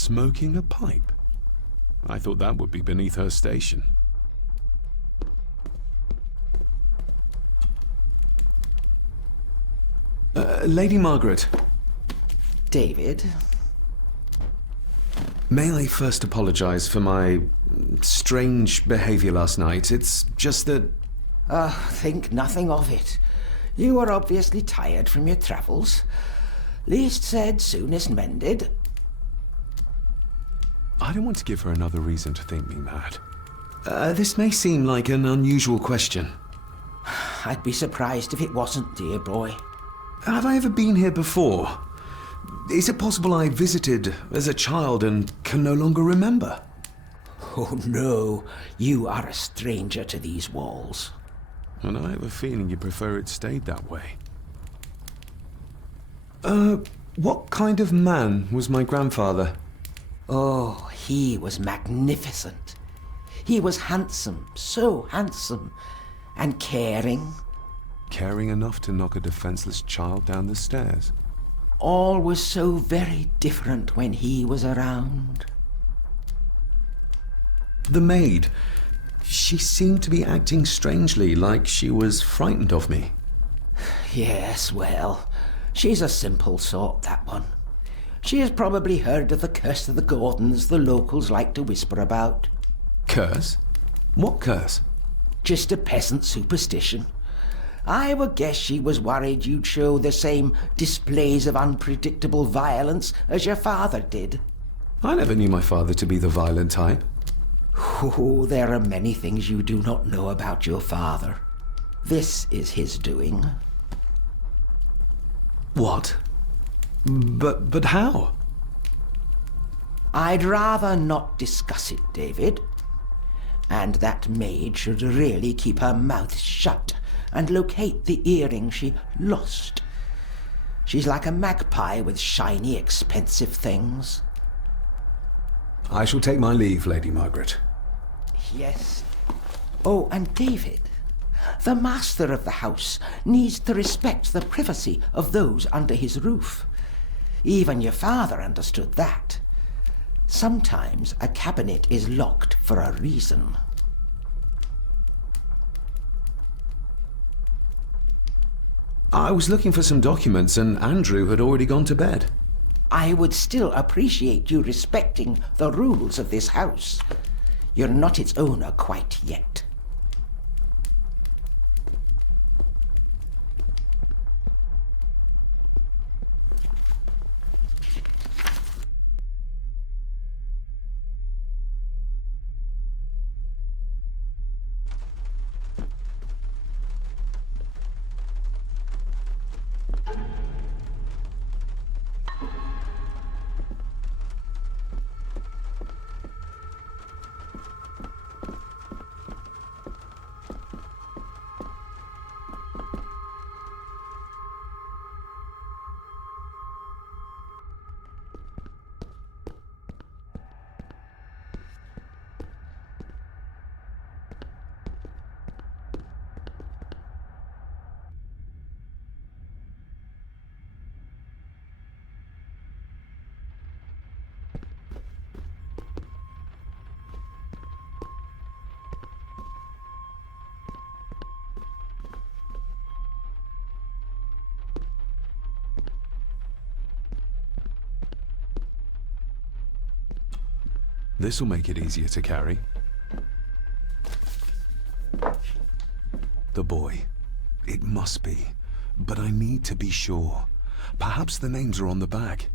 smoking a pipe. I thought that would be beneath her station. Lady Margaret. David? May I first apologize for my strange behavior last night? It's just that... Think nothing of it. You are obviously tired from your travels. Least said, soonest mended. I don't want to give her another reason to think me mad. This may seem like an unusual question. I'd be surprised if it wasn't, dear boy. Have I ever been here before? Is it possible I visited as a child and can no longer remember? Oh no, you are a stranger to these walls. And I have a feeling you prefer it stayed that way. What kind of man was my grandfather? Oh, he was magnificent. He was handsome, so handsome, and caring. Caring enough to knock a defenseless child down the stairs. All was so very different when he was around. The maid, she seemed to be acting strangely, like she was frightened of me. Yes, well, she's a simple sort, that one. She has probably heard of the curse of the Gordons the locals like to whisper about. Curse? What curse? Just a peasant superstition. I would guess she was worried you'd show the same displays of unpredictable violence as your father did. I never knew my father to be the violent type. Oh, there are many things you do not know about your father. This is his doing. What? But how? I'd rather not discuss it, David. And that maid should really keep her mouth shut and locate the earring she lost. She's like a magpie with shiny, expensive things. I shall take my leave, Lady Margaret. Yes. Oh, and David, the master of the house needs to respect the privacy of those under his roof. Even your father understood that. Sometimes a cabinet is locked for a reason. I was looking for some documents and Andrew had already gone to bed. I would still appreciate you respecting the rules of this house. You're not its owner quite yet. This'll make it easier to carry. The boy. It must be. But I need to be sure. Perhaps the names are on the back.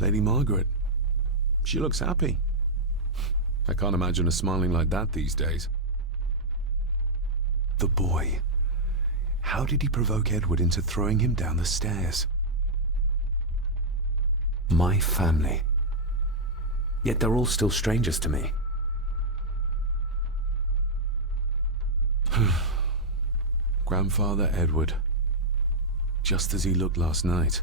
Lady Margaret. She looks happy. I can't imagine her smiling like that these days. The boy. How did he provoke Edward into throwing him down the stairs? My family. Yet they're all still strangers to me. Grandfather Edward. Just as he looked last night.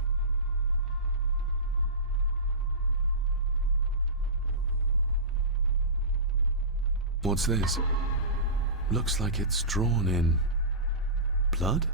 What's this? Looks like it's drawn in blood?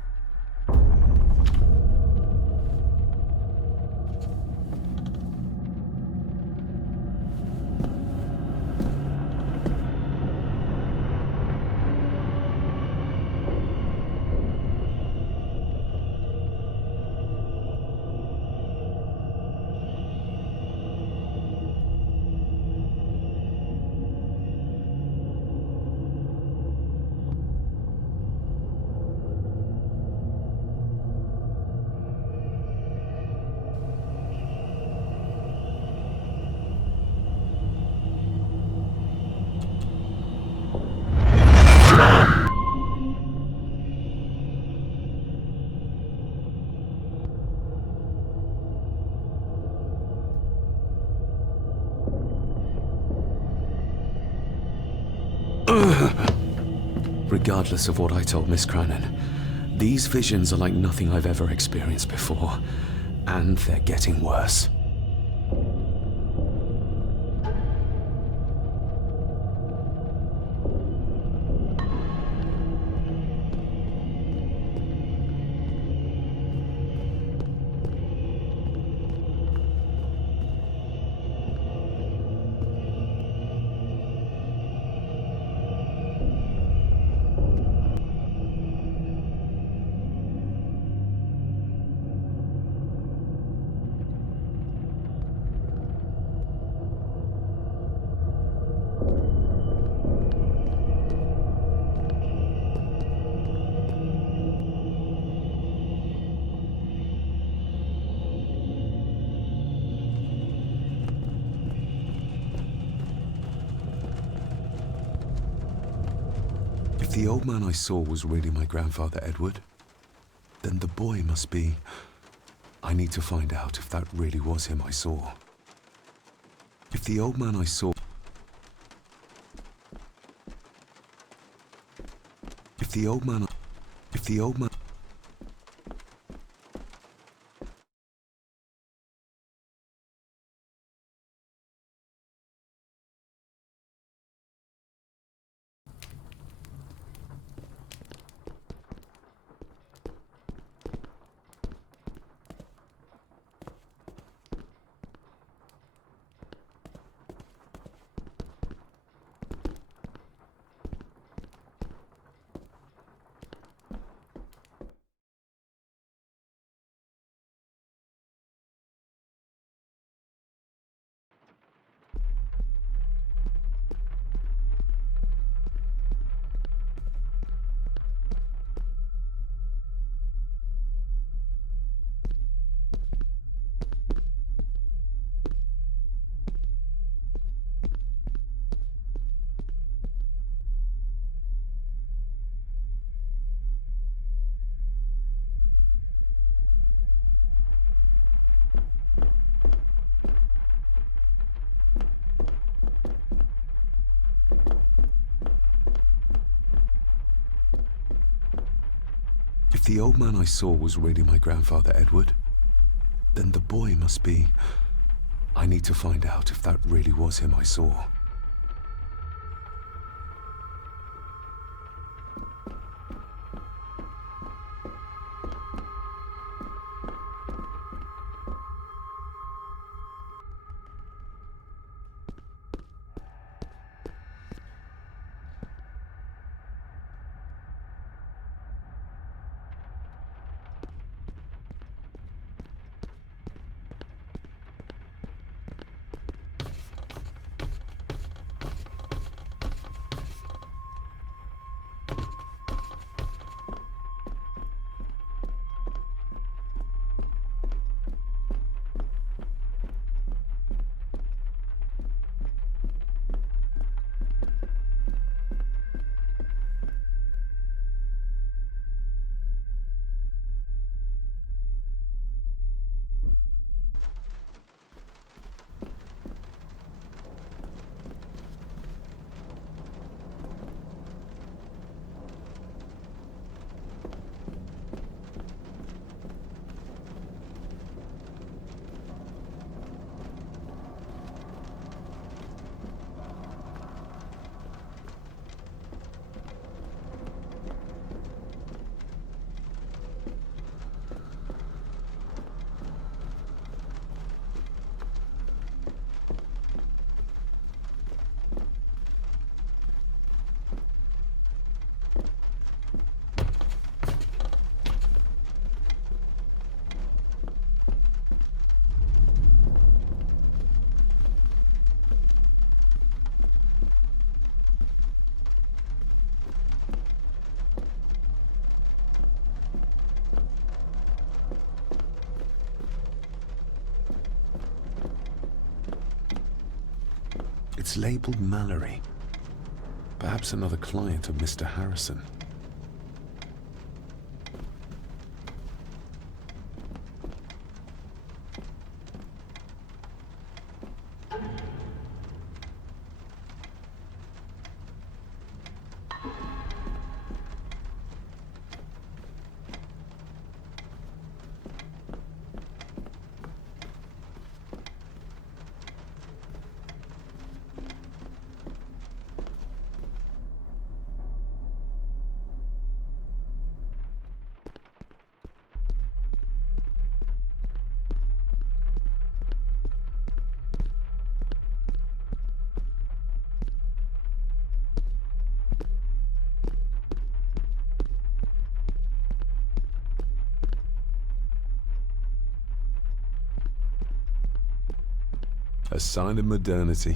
Regardless of what I told Miss Cranon, these visions are like nothing I've ever experienced before, and they're getting worse. If the old man I saw was really my grandfather Edward, then the boy must be... I need to find out if that really was him I saw. If the old man I saw... If the old man... If the old man... If the old man I saw was really my grandfather Edward, then the boy must be... I need to find out if that really was him I saw. It's labeled Mallory. Perhaps another client of Mr. Harrison. A sign of modernity.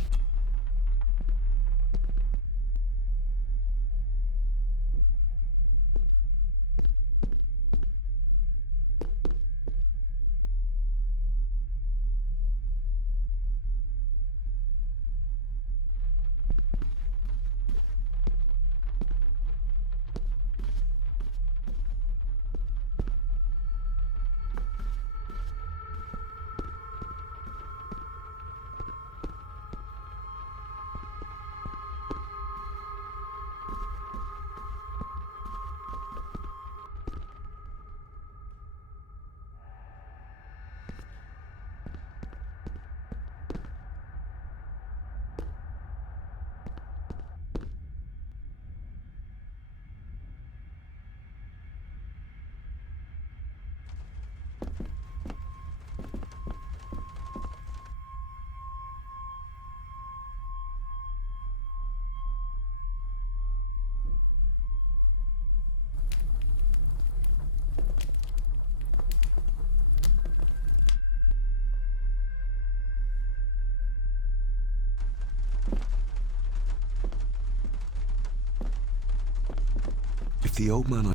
If the old man I...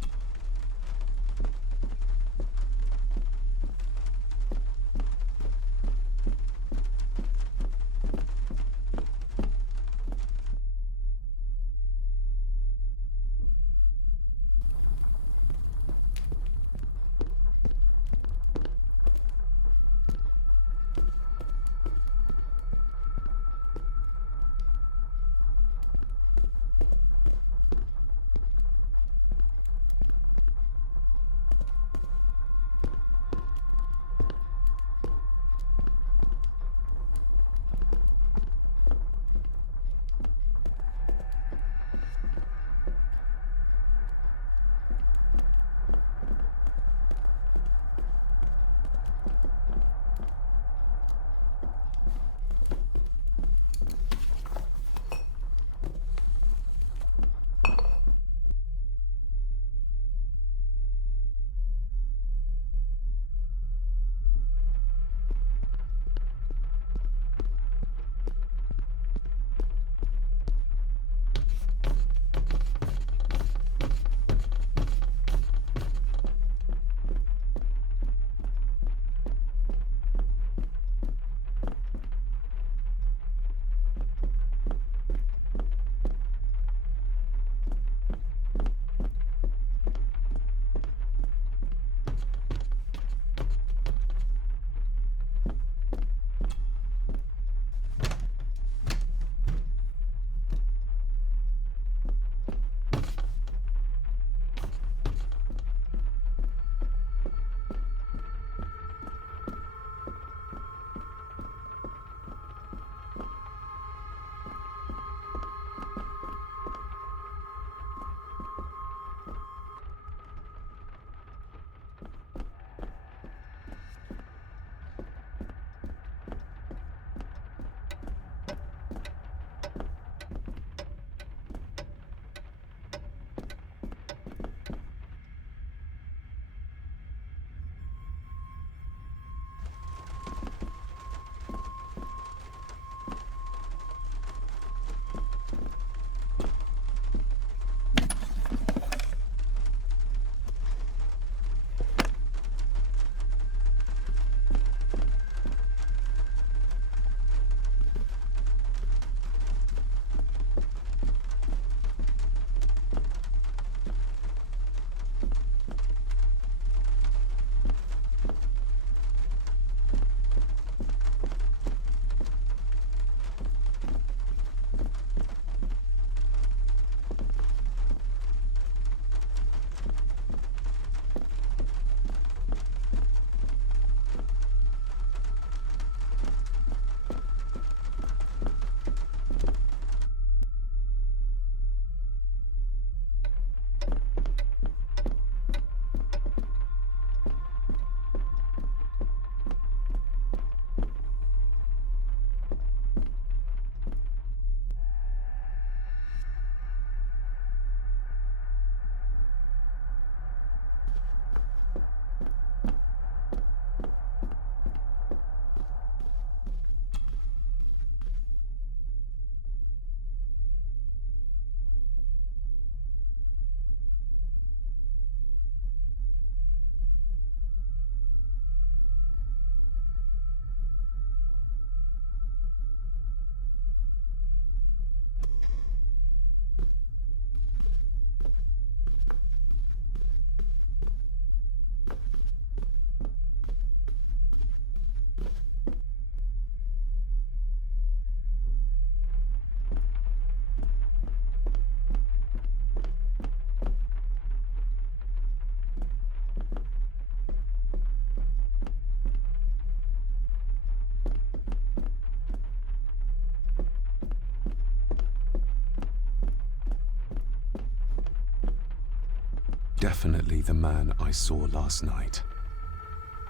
Definitely the man I saw last night.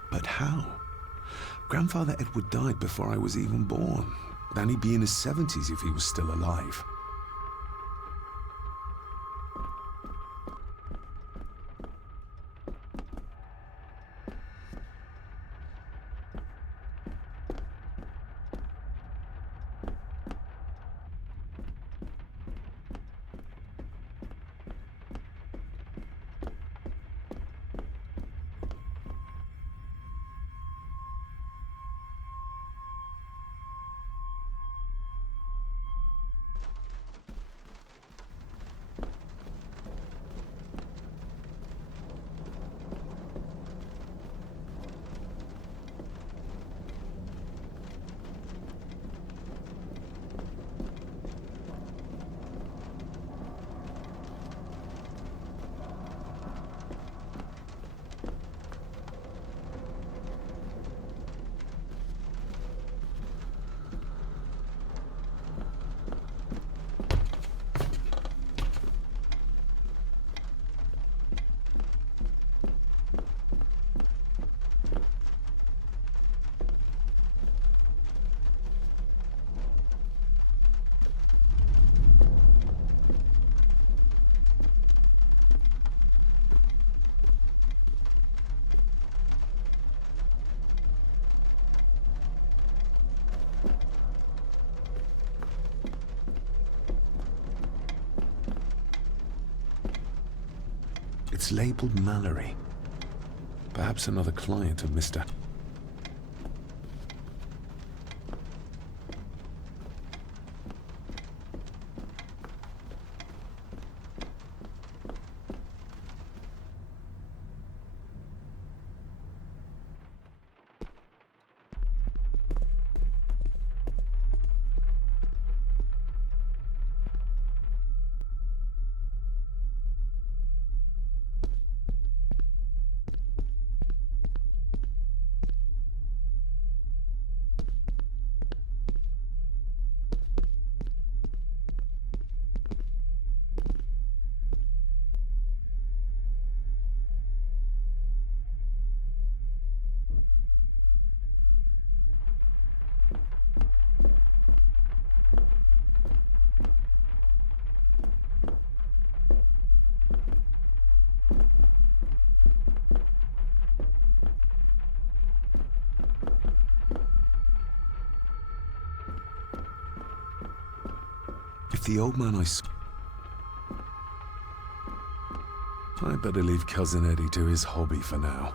But how? Grandfather Edward died before I was even born. Then he'd be in his 70s if he was still alive. It's labeled Mallory. Perhaps another client of Mr. If the old man I saw... I better leave Cousin Eddie to his hobby for now.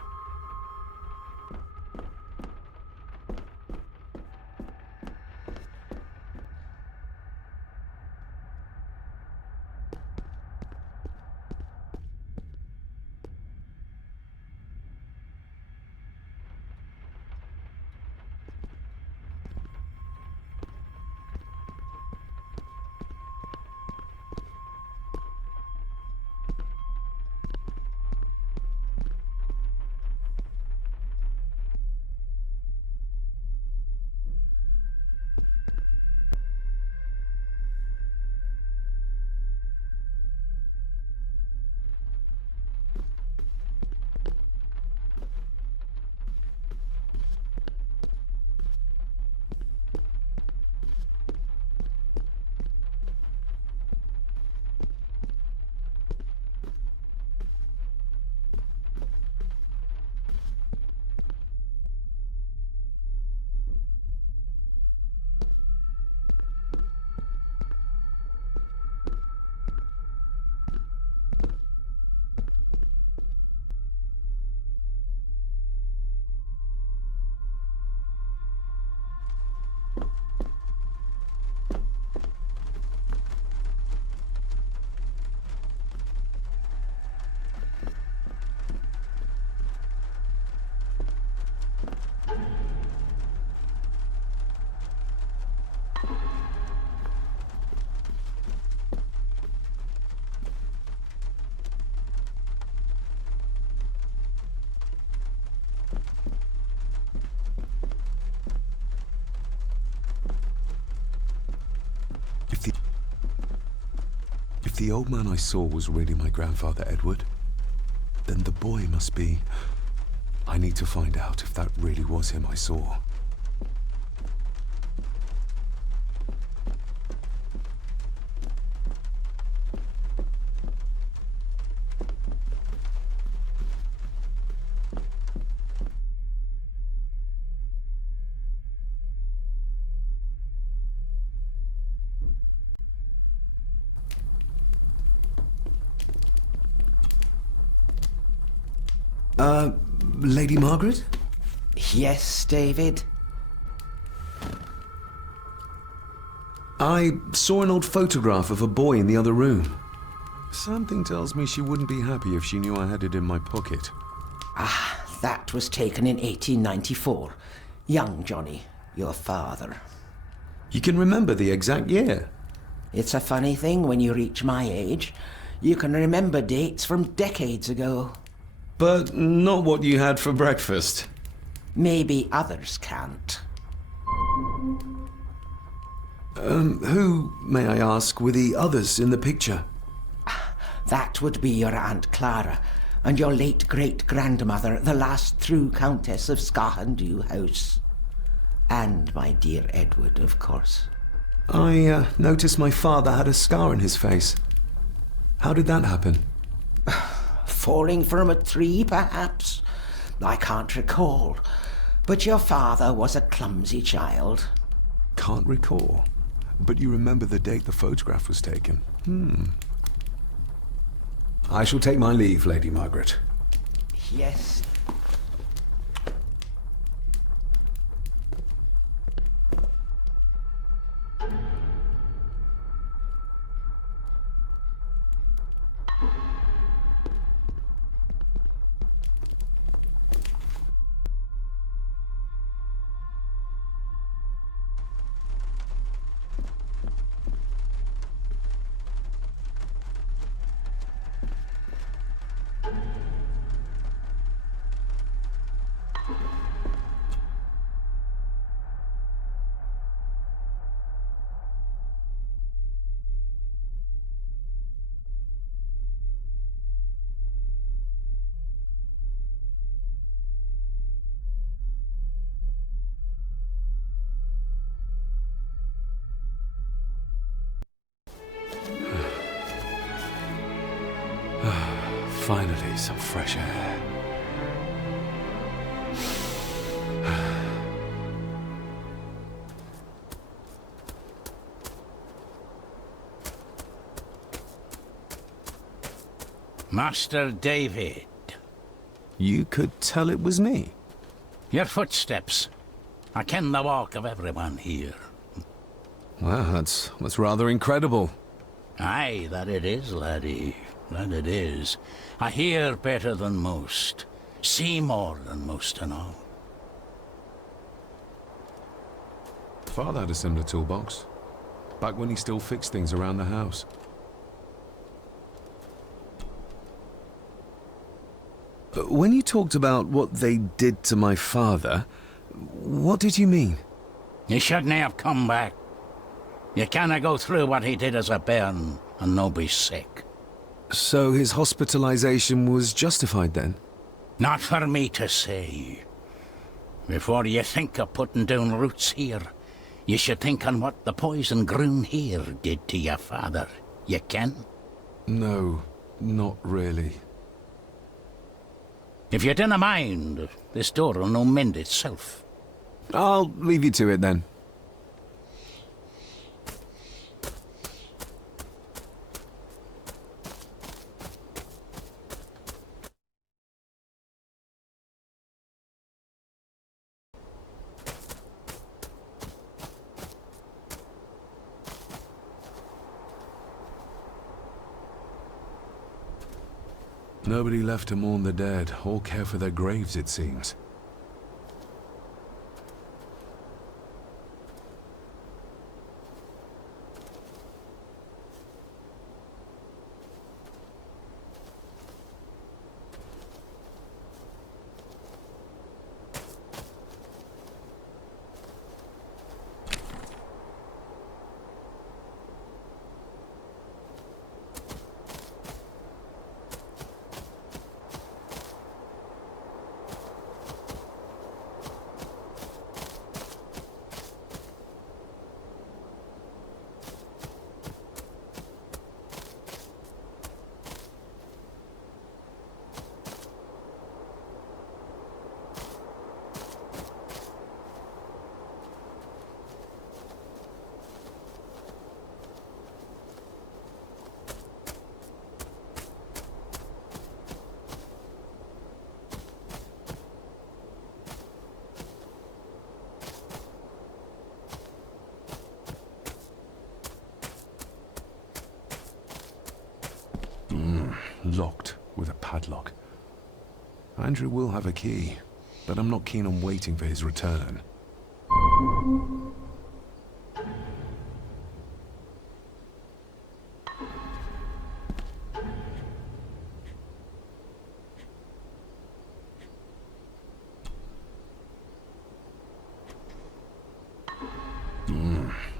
If the old man I saw was really my grandfather Edward, Then the boy must be... I need to find out if that really was him I saw. Lady Margaret? Yes, David? I saw an old photograph of a boy in the other room. Something tells me she wouldn't be happy if she knew I had it in my pocket. That was taken in 1894. Young Johnny, your father. You can remember the exact year. It's a funny thing when you reach my age. You can remember dates from decades ago. But not what you had for breakfast. Maybe others can't. Who, may I ask, were the others in the picture? That would be your Aunt Clara and your late great-grandmother, the last true Countess of Scahandew House. And my dear Edward, of course. I noticed my father had a scar on his face. How did that happen? Falling from a tree, perhaps? I can't recall. But your father was a clumsy child. Can't recall. But you remember the date the photograph was taken? I shall take my leave, Lady Margaret. Yes. Finally, some fresh air. Master David. You could tell it was me. Your footsteps. I ken the walk of everyone here. Wow, that's rather incredible. Aye, that it is, laddie. That it is. I hear better than most. See more than most and all. Father had a similar toolbox. Back when he still fixed things around the house. When you talked about what they did to my father, what did you mean? You shouldn't have come back. You canna go through what he did as a bairn and no be sick. So his hospitalization was justified then? Not for me to say. Before you think of putting down roots here, you should think on what the poison grown here did to your father. You can? No, not really. If you dinna mind, this door will no mend itself. I'll leave you to it then. Nobody left to mourn the dead or care for their graves, it seems. with a padlock. Andrew will have a key, but I'm not keen on waiting for his return.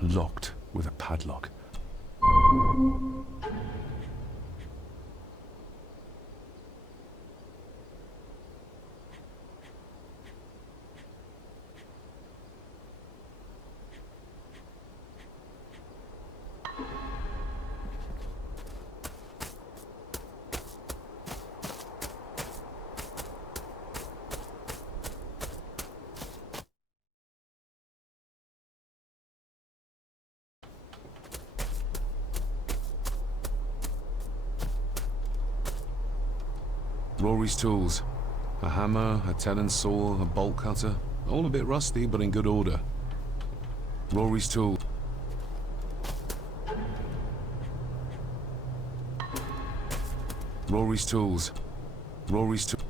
Locked with a padlock. Rory's tools. A hammer, a Talon saw, a bolt cutter. All a bit rusty, but in good order. Rory's tool. Rory's tools. Rory's tools.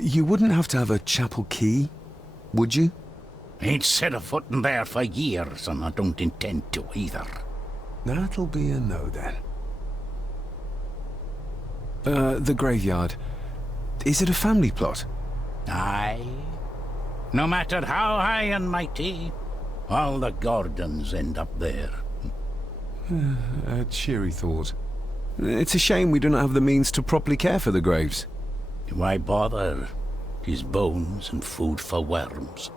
You wouldn't have to have a chapel key, would you? Ain't set a foot in there for years, and I don't intend to either. That'll be a no then. The graveyard. Is it a family plot? Aye. No matter how high and mighty, all the Gordons end up there. A cheery thought. It's a shame we do not have the means to properly care for the graves. Why bother? His bones and food for worms.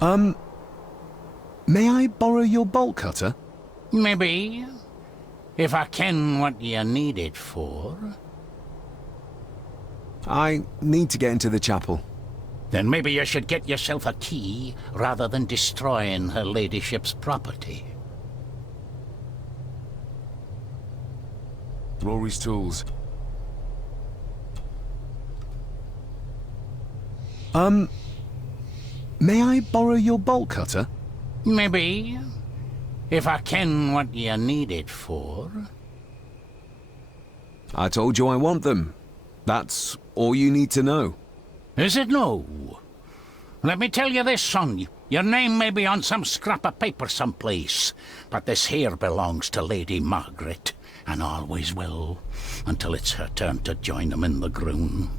May I borrow your bolt cutter? Maybe. If I ken what you need it for. I need to get into the chapel. Then maybe you should get yourself a key rather than destroying her ladyship's property. Rory's tools. May I borrow your bolt cutter? Maybe. If I ken what you need it for. I told you I want them. That's all you need to know. Is it no? Let me tell you this, son. Your name may be on some scrap of paper someplace, but this here belongs to Lady Margaret, and always will, until it's her turn to join them in the groon.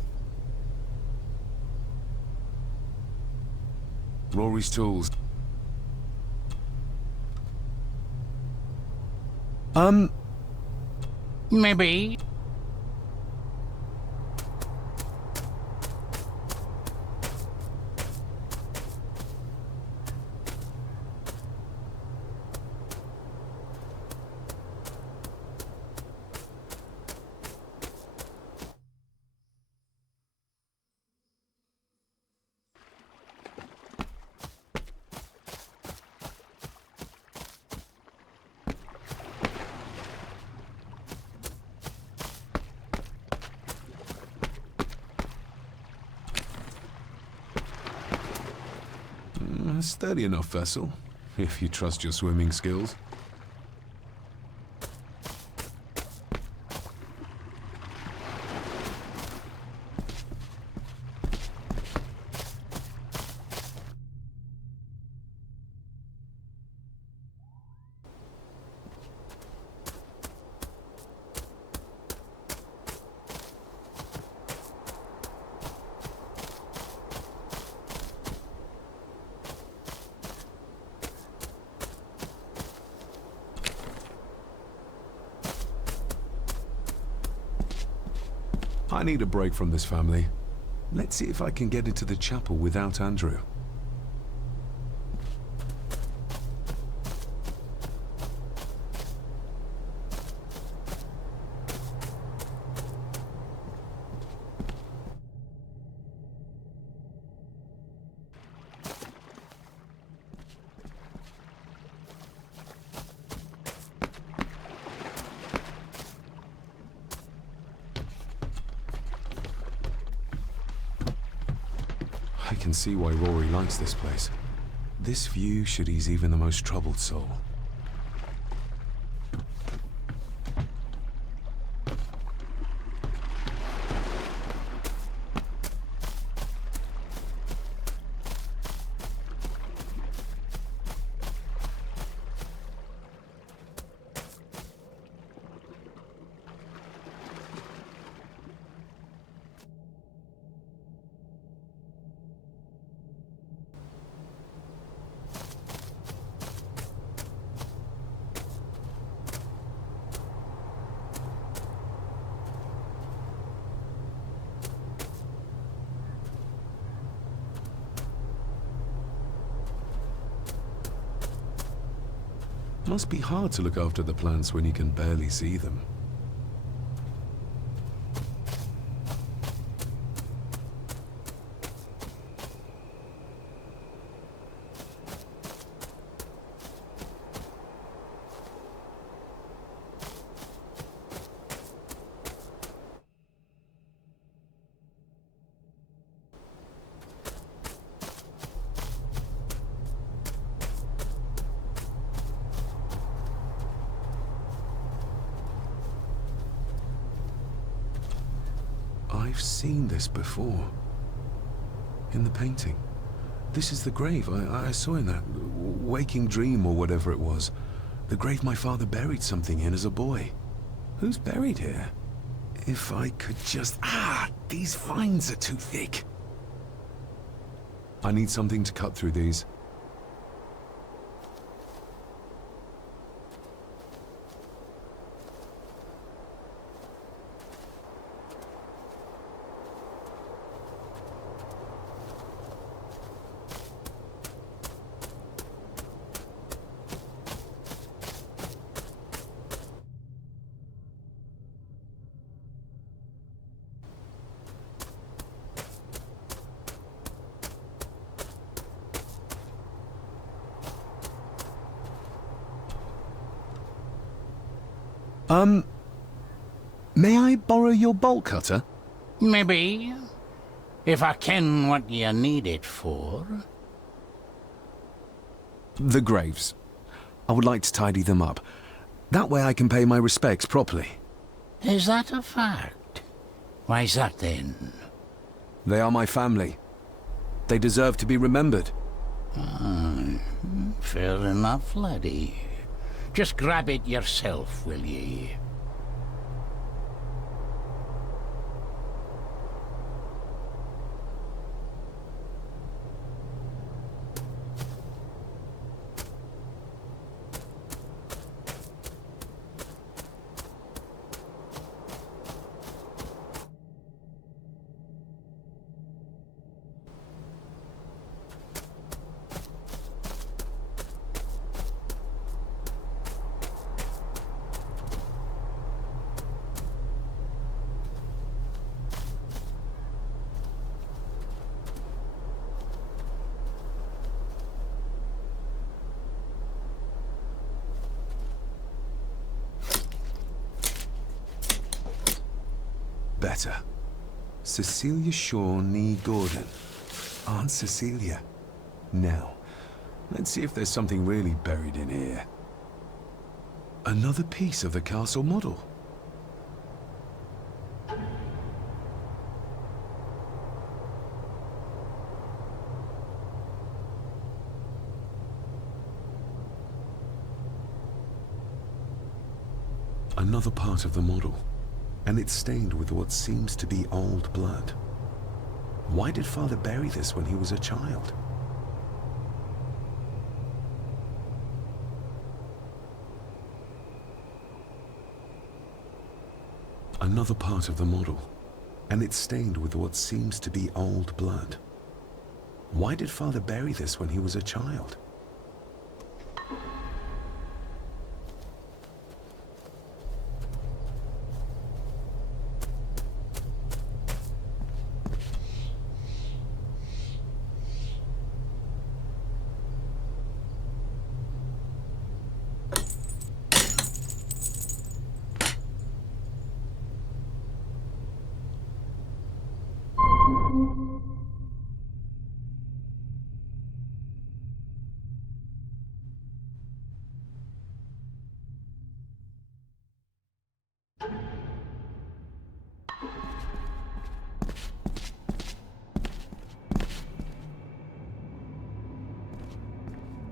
Rory's tools. Maybe. A sturdy enough vessel, if you trust your swimming skills. I need a break from this family. Let's see if I can get into the chapel without Andrew. I can see why Rory likes this place. This view should ease even the most troubled soul. Must be hard to look after the plants when you can barely see them. I've seen this before. In the painting. This is the grave I saw in that waking dream or whatever it was. The grave my father buried something in as a boy. Who's buried here? If I could just... these vines are too thick. I need something to cut through these. May I borrow your bolt cutter? Maybe. If I ken what you need it for. The graves. I would like to tidy them up. That way I can pay my respects properly. Is that a fact? Why's that then? They are my family. They deserve to be remembered. Fair enough, laddie. Just grab it yourself, will ye? Better. Cecilia Shaw Nee Gordon. Aunt Cecilia. Now, let's see if there's something really buried in here. Another piece of the castle model. Another part of the model. And it's stained with what seems to be old blood. Why did Father bury this when he was a child? Another part of the model. And it's stained with what seems to be old blood. Why did Father bury this when he was a child?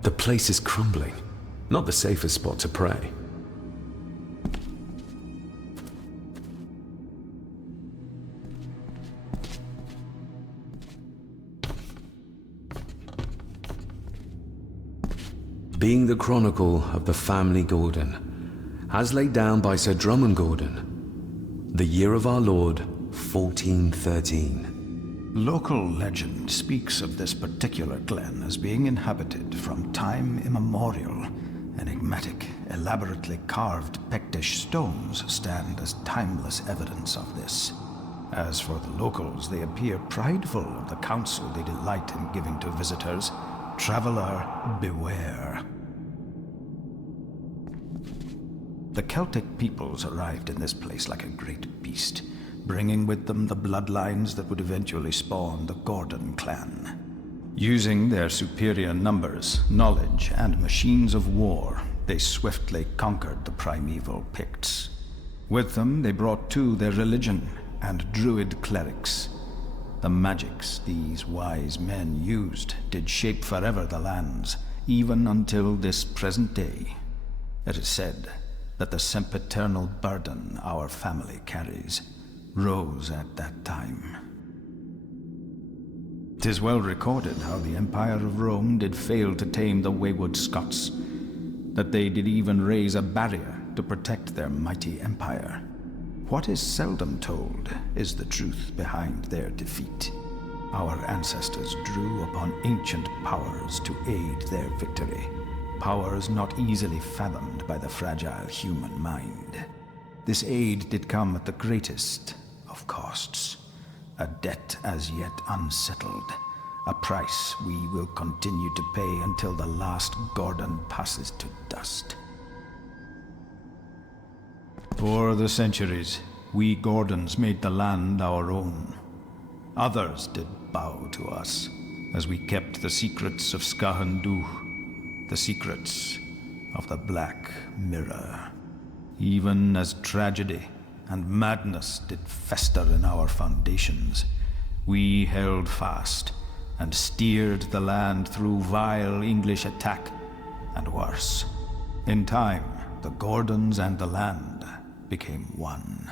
The place is crumbling. Not the safest spot to pray. Being the chronicle of the family Gordon, as laid down by Sir Drummond Gordon, the year of our Lord, 1413. Local legend speaks of this particular glen as being inhabited from time immemorial, Enigmatic, elaborately carved Pictish stones stand as timeless evidence of this. As for the locals, they appear prideful of the counsel they delight in giving to visitors. Traveler, beware. The Celtic peoples arrived in this place like a great beast, bringing with them the bloodlines that would eventually spawn the Gordon clan. Using their superior numbers, knowledge, and machines of war, they swiftly conquered the primeval Picts. With them, they brought too their religion and druid clerics. The magics these wise men used did shape forever the lands, even until this present day. It is said that the sempiternal burden our family carries rose at that time. 'Tis well recorded how the Empire of Rome did fail to tame the wayward Scots, that they did even raise a barrier to protect their mighty empire. What is seldom told is the truth behind their defeat. Our ancestors drew upon ancient powers to aid their victory, powers not easily fathomed by the fragile human mind. This aid did come at the greatest of costs, a debt as yet unsettled, a price we will continue to pay until the last Gordon passes to dust. For the centuries, we Gordons made the land our own. Others did bow to us, as we kept the secrets of Scahan Dubh, the secrets of the Black Mirror. Even as tragedy and madness did fester in our foundations, we held fast and steered the land through vile English attack and worse. In time, the Gordons and the land became one.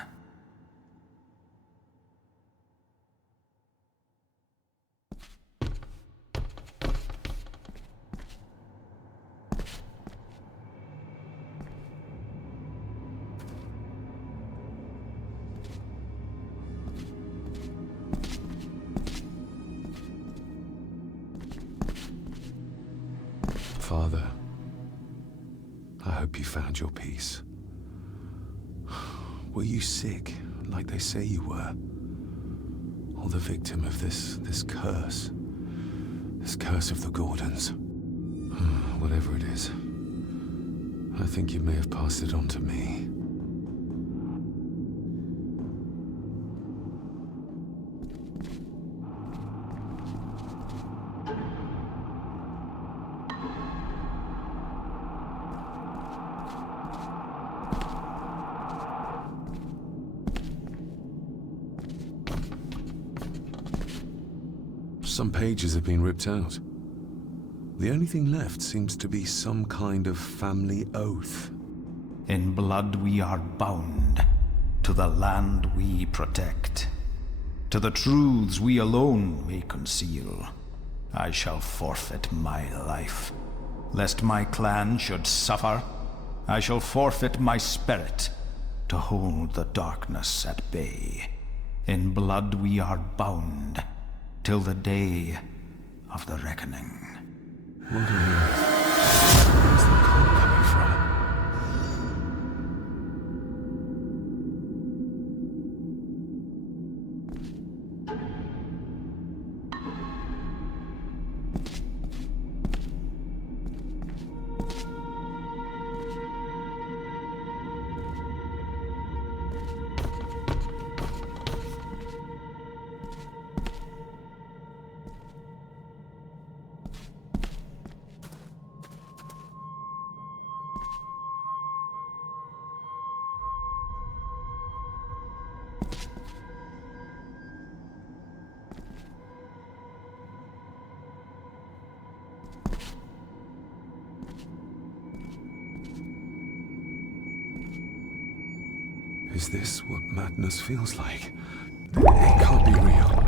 Father, I hope you found your peace. Were you sick, like they say you were? Or the victim of this curse? This curse of the Gordons? Whatever it is, I think you may have passed it on to me. Some pages have been ripped out. The only thing left seems to be some kind of family oath. In blood we are bound to the land we protect, to the truths we alone may conceal. I shall forfeit my life, lest my clan should suffer. I shall forfeit my spirit to hold the darkness at bay. In blood we are bound till the day of the reckoning. What on earth? Where's the call coming from? Is this what madness feels like? It can't be real.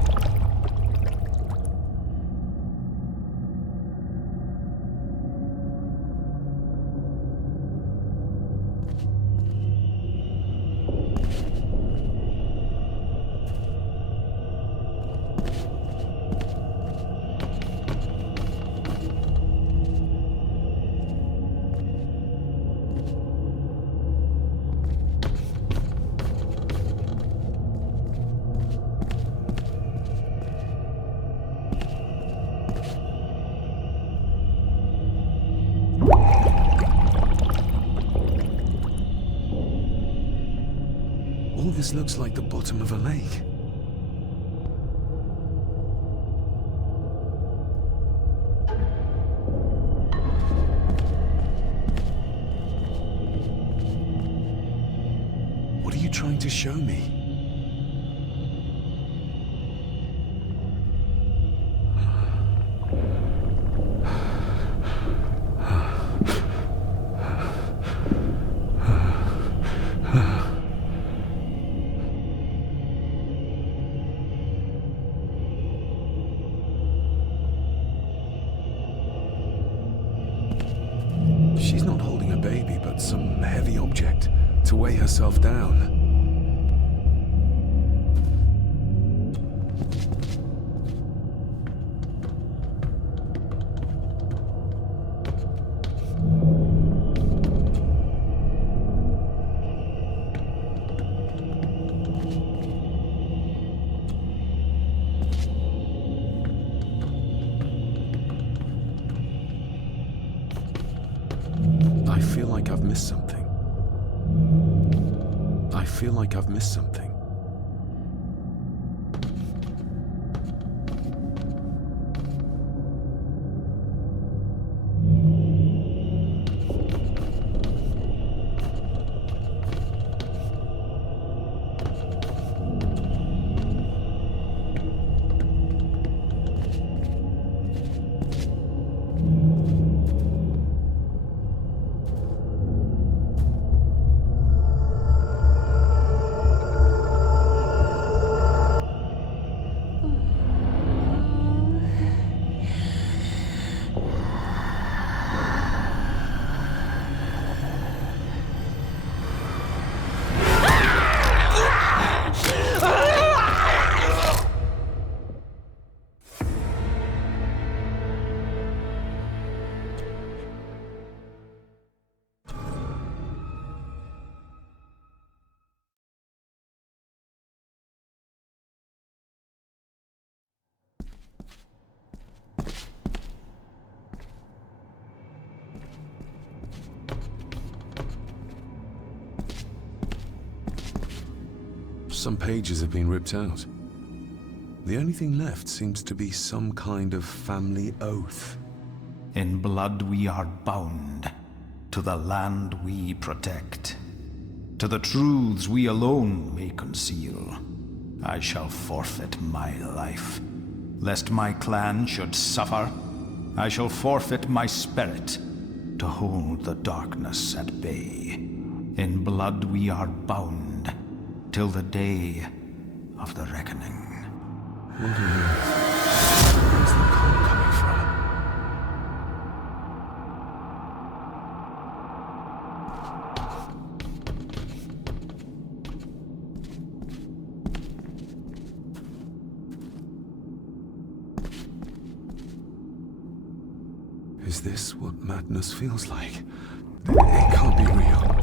All this looks like the bottom of a lake. What are you trying to show me? She's not holding a baby, but some heavy object to weigh herself down. I feel like I've missed something. I feel like I've missed something. Some pages have been ripped out. The only thing left seems to be some kind of family oath. In blood we are bound to the land we protect, to the truths we alone may conceal. I shall forfeit my life, lest my clan should suffer. I shall forfeit my spirit to hold the darkness at bay. In blood we are bound till the day of the reckoning. What on earth? Where's the call coming from? Is this what madness feels like? It can't be real.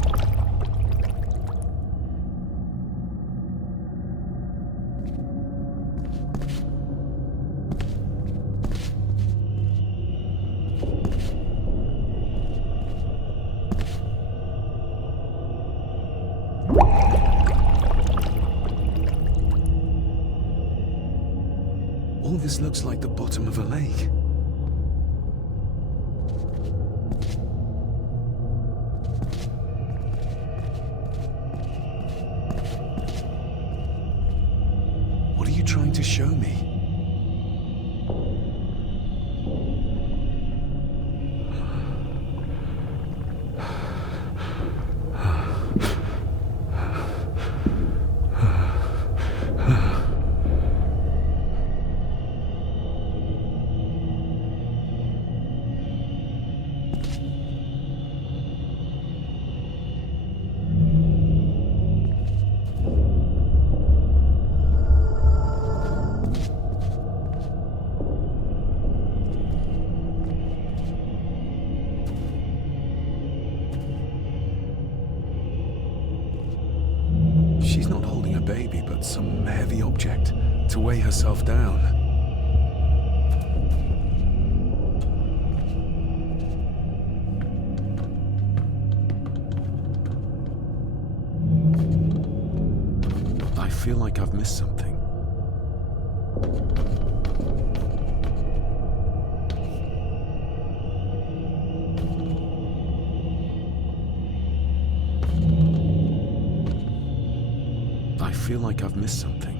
All this looks like the bottom of a lake. What are you trying to show me? She's not holding a baby, but some heavy object to weigh herself down. I feel like I've missed something. I feel like I've missed something.